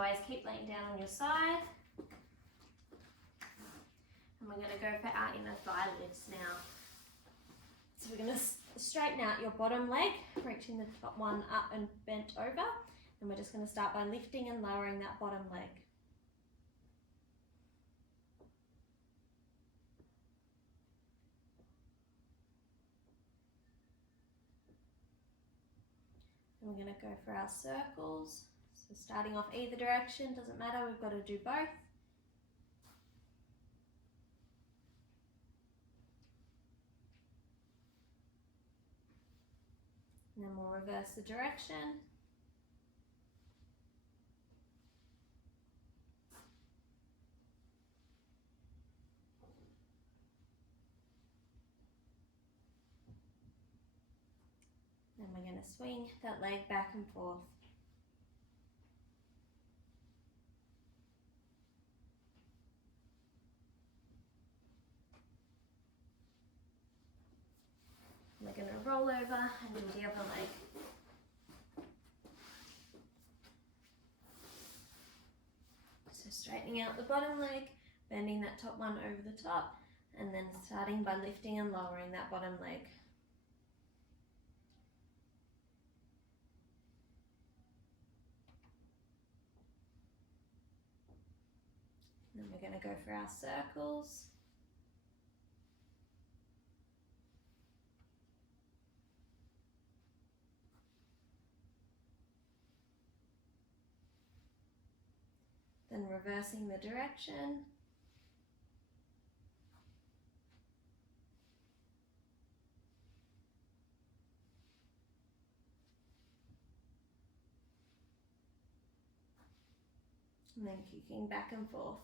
Otherwise, keep laying down on your side. And we're going to go for our inner thigh lifts now. So we're going to straighten out your bottom leg, reaching the top one up and bent over. And we're just going to start by lifting and lowering that bottom leg. And we're going to go for our circles. So starting off either direction, doesn't matter, we've got to do both. And then we'll reverse the direction. Then we're going to swing that leg back and forth. We're going to roll over and do the other leg. So straightening out the bottom leg, bending that top one over the top, and then starting by lifting and lowering that bottom leg. And then we're going to go for our circles. Then reversing the direction. And then kicking back and forth.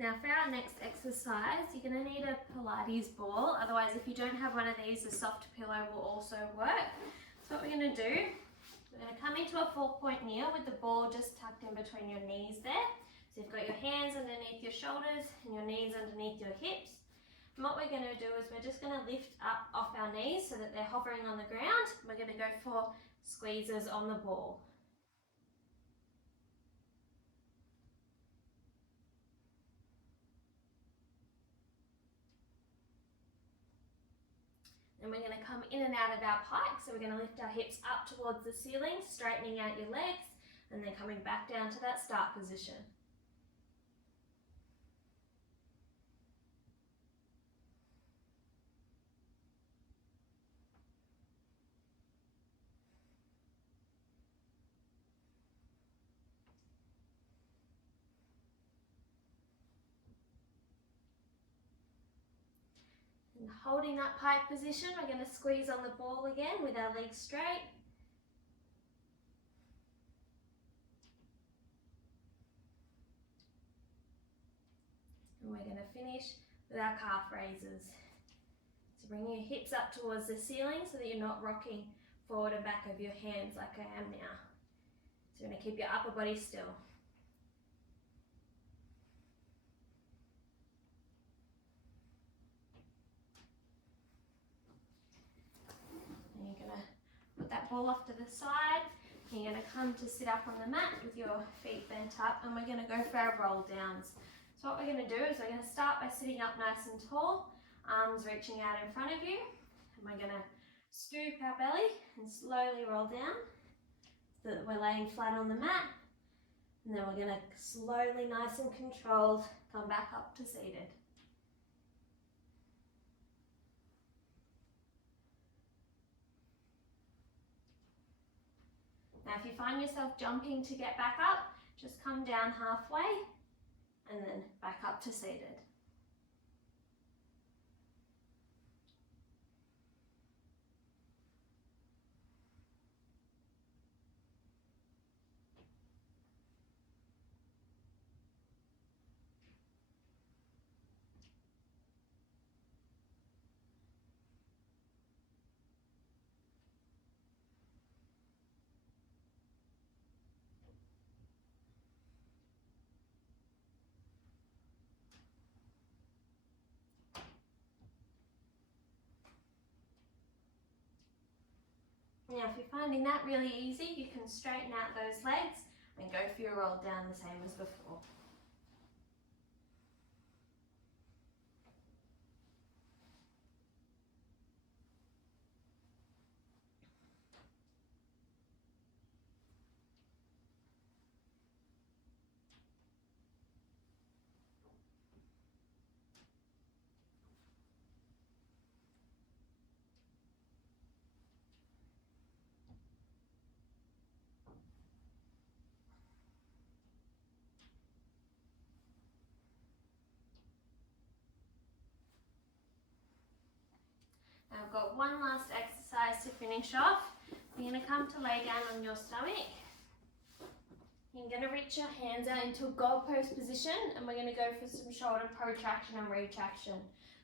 Now for our next exercise, you're going to need a Pilates ball. Otherwise, if you don't have one of these, a soft pillow will also work. So what we're going to do, we're going to come into a 4-point kneel with the ball just tucked in between your knees there. So you've got your hands underneath your shoulders and your knees underneath your hips. And what we're going to do is we're just going to lift up off our knees so that they're hovering on the ground. We're going to go for squeezes on the ball. And we're going to come in and out of our pike. So we're going to lift our hips up towards the ceiling, straightening out your legs, and then coming back down to that start position. And holding that pike position, we're going to squeeze on the ball again with our legs straight. And we're going to finish with our calf raises. So bring your hips up towards the ceiling so that you're not rocking forward and back of your hands like I am now. So you're going to keep your upper body still. Put that ball off to the side. You're going to come to sit up on the mat with your feet bent up, and we're going to go for our roll downs. So what we're going to do is we're going to start by sitting up nice and tall, arms reaching out in front of you, and we're going to scoop our belly and slowly roll down so that we're laying flat on the mat, and then we're going to slowly, nice and controlled, come back up to seated. Now if you find yourself jumping to get back up, just come down halfway and then back up to seated. Now, if you're finding that really easy, you can straighten out those legs and go for your roll down the same as before. Now I've got one last exercise to finish off. You're going to come to lay down on your stomach. You're going to reach your hands out into a goalpost position, and we're going to go for some shoulder protraction and retraction.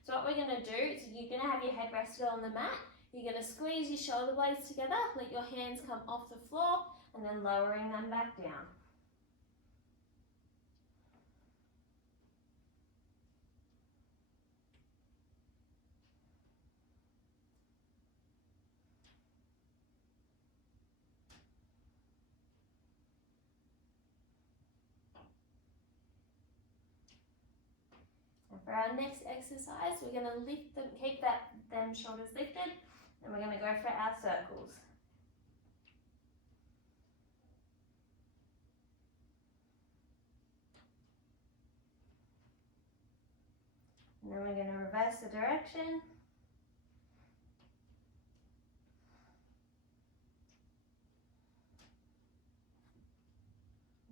So what we're going to do is you're going to have your head rested on the mat. You're going to squeeze your shoulder blades together, let your hands come off the floor, and then lowering them back down. For our next exercise, we're going to lift them, keep them shoulders lifted, and we're going to go for our circles. And then we're going to reverse the direction.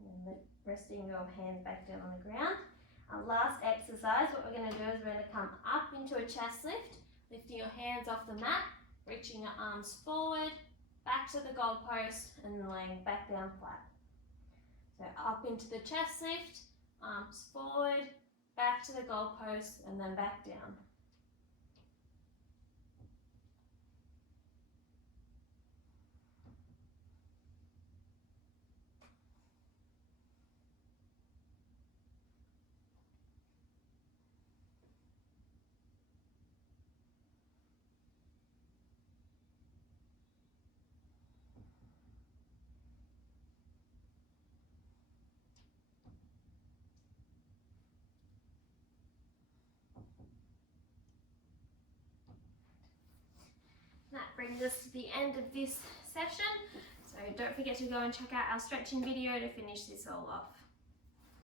And resting your hands back down on the ground. Our last exercise, what we're going to do is we're going to come up into a chest lift, lifting your hands off the mat, reaching your arms forward, back to the goalpost, and then laying back down flat. So up into the chest lift, arms forward, back to the goalpost, and then back down. That brings us to the end of this session. So don't forget to go and check out our stretching video to finish this all off.